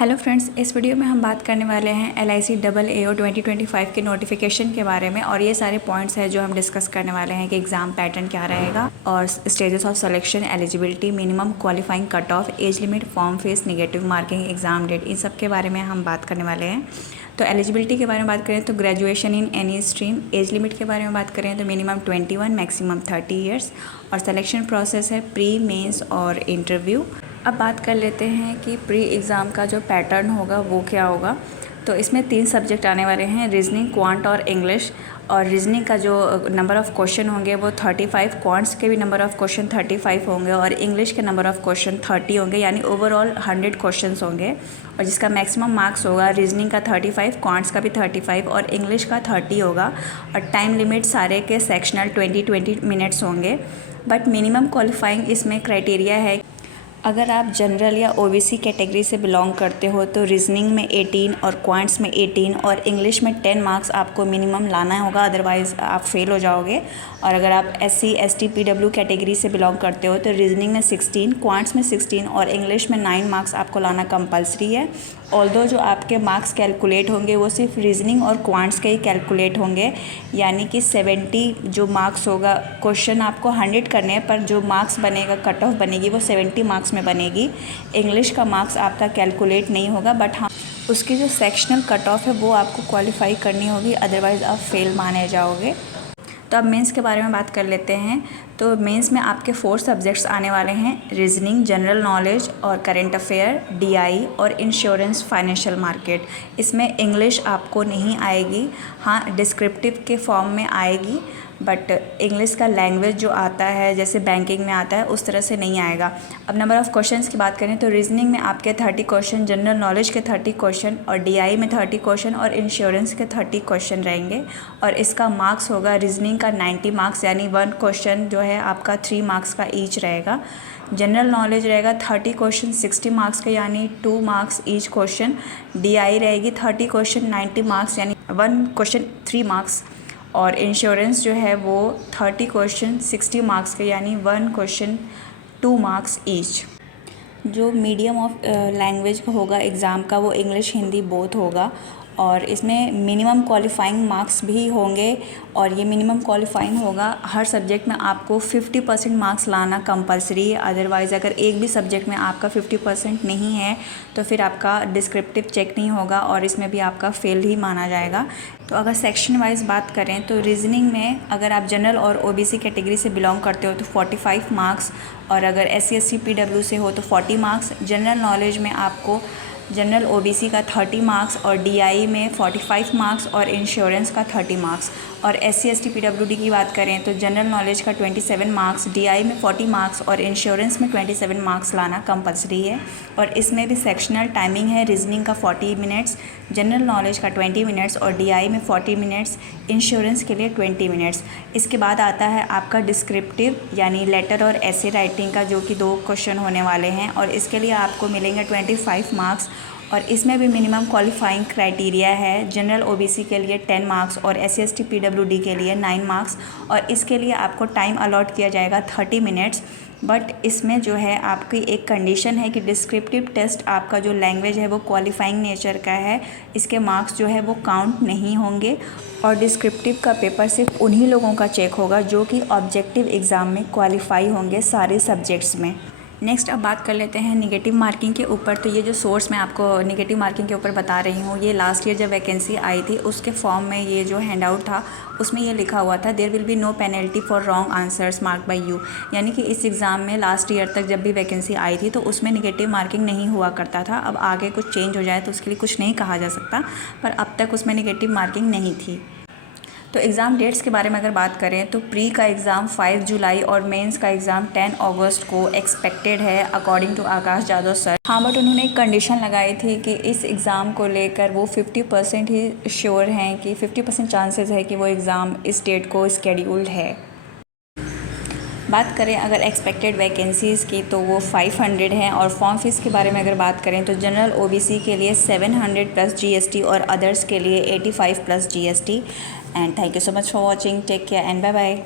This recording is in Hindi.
हेलो फ्रेंड्स, इस वीडियो में हम बात करने वाले हैं LIC AAO 2025 के नोटिफिकेशन के बारे में। और ये सारे पॉइंट्स हैं जो हम डिस्कस करने वाले हैं कि एग्ज़ाम पैटर्न क्या रहेगा और stages of selection, eligibility, minimum qualifying cut off, age limit, form fees, negative marking, exam date, इन सब के बारे में हम बात करने वाले हैं। तो एलिजिबिलिटी के बारे में बात करें तो graduation in any stream. Age limit के बारे में बात करें तो मिनिमम 21, मैक्सिमम 30 ईयर्स। और सिलेक्शन प्रोसेस है प्री, मेंस और इंटरव्यू। अब बात कर लेते हैं कि प्री एग्ज़ाम का जो पैटर्न होगा वो क्या होगा। तो इसमें 3 सब्जेक्ट आने वाले हैं, रीजनिंग, क्वांट और इंग्लिश। और रीजनिंग का जो नंबर ऑफ़ क्वेश्चन होंगे वो 35, क्वांट्स के भी नंबर ऑफ़ क्वेश्चन 35 होंगे और इंग्लिश के नंबर ऑफ़ क्वेश्चन 30 होंगे, यानी ओवरऑल 100 क्वेश्चंस होंगे। और जिसका मैक्सिमम मार्क्स होगा रीजनिंग का 35, क्वांट्स का भी 35 और इंग्लिश का 30 होगा। और टाइम लिमिट सारे के सेक्शनल 20 मिनट्स होंगे। बट मिनिमम क्वालिफाइंग इसमें क्राइटेरिया है, अगर आप जनरल या OBC कैटेगरी से बिलोंग करते हो तो रीजनिंग में 18 और क्वांट्स में 18 और इंग्लिश में 10 मार्क्स आपको मिनिमम लाना होगा, अदरवाइज़ आप फेल हो जाओगे। और अगर आप SC ST PW कैटेगरी से बिलोंग करते हो तो रीजनिंग में 16, क्वांट्स में 16 और इंग्लिश में 9 मार्क्स आपको लाना कंपलसरी है। ऑल्दो जो आपके मार्क्स कैलकुलेट होंगे वो सिर्फ रीजनिंग और क्वांट्स के ही कैलकुलेट होंगे, यानी कि 70 जो मार्क्स होगा, क्वेश्चन आपको 100 करने हैं पर जो मार्क्स बनेगा, कट ऑफ बनेगी वो 70 मार्क्स में बनेगी। इंग्लिश का मार्क्स आपका कैलकुलेट नहीं होगा, बट हाँ उसकी जो सेक्शनल कट ऑफ है वो आपको क्वालिफाई करनी होगी, अदरवाइज़ आप फेल माने जाओगे। तो अब मेंस के बारे में बात कर लेते हैं। तो मेंस में आपके 4 सब्जेक्ट्स आने वाले हैं, रीजनिंग, जनरल नॉलेज और करंट अफेयर, DI और इंश्योरेंस, फाइनेंशियल मार्केट। इसमें इंग्लिश आपको नहीं आएगी, हाँ डिस्क्रिप्टिव के फॉर्म में आएगी, बट इंग्लिश का लैंग्वेज जो आता है जैसे बैंकिंग में आता है उस तरह से नहीं आएगा। अब नंबर ऑफ़ क्वेश्चंस की बात करें तो रीजनिंग में आपके 30 क्वेश्चन, जनरल नॉलेज के 30 क्वेश्चन और DI में 30 क्वेश्चन और इंश्योरेंस के 30 क्वेश्चन रहेंगे। और इसका मार्क्स होगा रीजनिंग का 90 मार्क्स, यानी 1 क्वेश्चन जो है आपका 3 मार्क्स का ईच रहेगा। जनरल नॉलेज रहेगा 30 क्वेश्चन 60 मार्क्स के, यानी 2 मार्क्स ईच क्वेश्चन। DI रहेगी 30 क्वेश्चन 90 मार्क्स, यानी 1 क्वेश्चन 3 मार्क्स। और इंश्योरेंस जो है वो 30 क्वेश्चन 60 मार्क्स के, यानी 1 क्वेश्चन 2 मार्क्स ईच। जो मीडियम ऑफ लैंग्वेज होगा एग्ज़ाम का वो इंग्लिश, हिंदी बोथ होगा। और इसमें मिनिमम क्वालिफाइंग मार्क्स भी होंगे और ये मिनिमम क्वालिफाइंग होगा, हर सब्जेक्ट में आपको 50% मार्क्स लाना कंपलसरी है। अदरवाइज़ अगर एक भी सब्जेक्ट में आपका 50% नहीं है तो फिर आपका डिस्क्रिप्टिव चेक नहीं होगा और इसमें भी आपका फेल ही माना जाएगा। तो अगर सेक्शन वाइज बात करें तो रीजनिंग में अगर आप जनरल और OBC कैटेगरी से बिलोंग करते हो तो 45 मार्क्स, और अगर SC ST PW से हो तो 40 मार्क्स। जनरल नॉलेज में आपको जनरल OBC का 30 मार्क्स और DI में 45 मार्क्स और इंश्योरेंस का 30 मार्क्स। और SC ST PWD की बात करें तो जनरल नॉलेज का 27 मार्क्स, DI में 40 मार्क्स और इंश्योरेंस में 27 मार्क्स लाना कंपलसरी है। और इसमें भी सेक्शनल टाइमिंग है, रीजनिंग का 40 मिनट्स, जनरल नॉलेज का 20 मिनट्स और DI में 40 मिनट्स, इंश्योरेंस के लिए 20 मिनट्स। इसके बाद आता है आपका डिस्क्रिप्टिव, यानी लेटर और ऐसे राइटिंग का, जो कि 2 क्वेश्चन होने वाले हैं और इसके लिए आपको मिलेंगे 25 मार्क्स। और इसमें भी मिनिमम क्वालिफाइंग क्राइटेरिया है, जनरल OBC के लिए 10 मार्क्स और SC ST PWD के लिए 9 मार्क्स। और इसके लिए आपको टाइम अलॉट किया जाएगा 30 मिनट्स। बट इसमें जो है आपकी एक कंडीशन है कि डिस्क्रिप्टिव टेस्ट आपका जो लैंग्वेज है वो क्वालिफाइंग नेचर का है, इसके मार्क्स जो है वो काउंट नहीं होंगे। और डिस्क्रिप्टिव का पेपर सिर्फ उन्हीं लोगों का चेक होगा जो कि ऑब्जेक्टिव एग्ज़ाम में क्वालिफाई होंगे सारे सब्जेक्ट्स में। नेक्स्ट अब बात कर लेते हैं निगेटिव मार्किंग के ऊपर। तो ये जो सोर्स मैं आपको निगेटिव मार्किंग के ऊपर बता रही हूँ, ये लास्ट ईयर जब वैकेंसी आई थी उसके फॉर्म में ये जो हैंड आउट था उसमें ये लिखा हुआ था, there will be no penalty for wrong answers mark by you. यानी कि इस एग्ज़ाम में लास्ट ईयर तक जब भी वैकेंसी आई थी तो उसमें निगेटिव मार्किंग नहीं हुआ करता था। अब आगे कुछ चेंज हो जाए तो उसके लिए कुछ नहीं कहा जा सकता, पर अब तक उसमें निगेटिव मार्किंग नहीं थी। तो एग्ज़ाम डेट्स के बारे में अगर बात करें तो प्री का एग्ज़ाम 5 जुलाई और मेंस का एग्ज़ाम 10 अगस्त को एक्सपेक्टेड है, according to Akash Jadhav sir. हाँ, बट उन्होंने एक कंडीशन लगाई थी कि इस एग्ज़ाम को लेकर वो 50% ही श्योर हैं कि 50% चांसेस है कि वो एग्ज़ाम इस डेट को स्केड्यूल्ड है। बात करें अगर एक्सपेक्टेड वैकेंसीज़ की तो वो 500 हैं। और फॉर्म फीस के बारे में अगर बात करें तो जनरल OBC के लिए 700 प्लस GST और अदर्स के लिए 85 plus GST। And thank you so much for watching, take care and bye bye.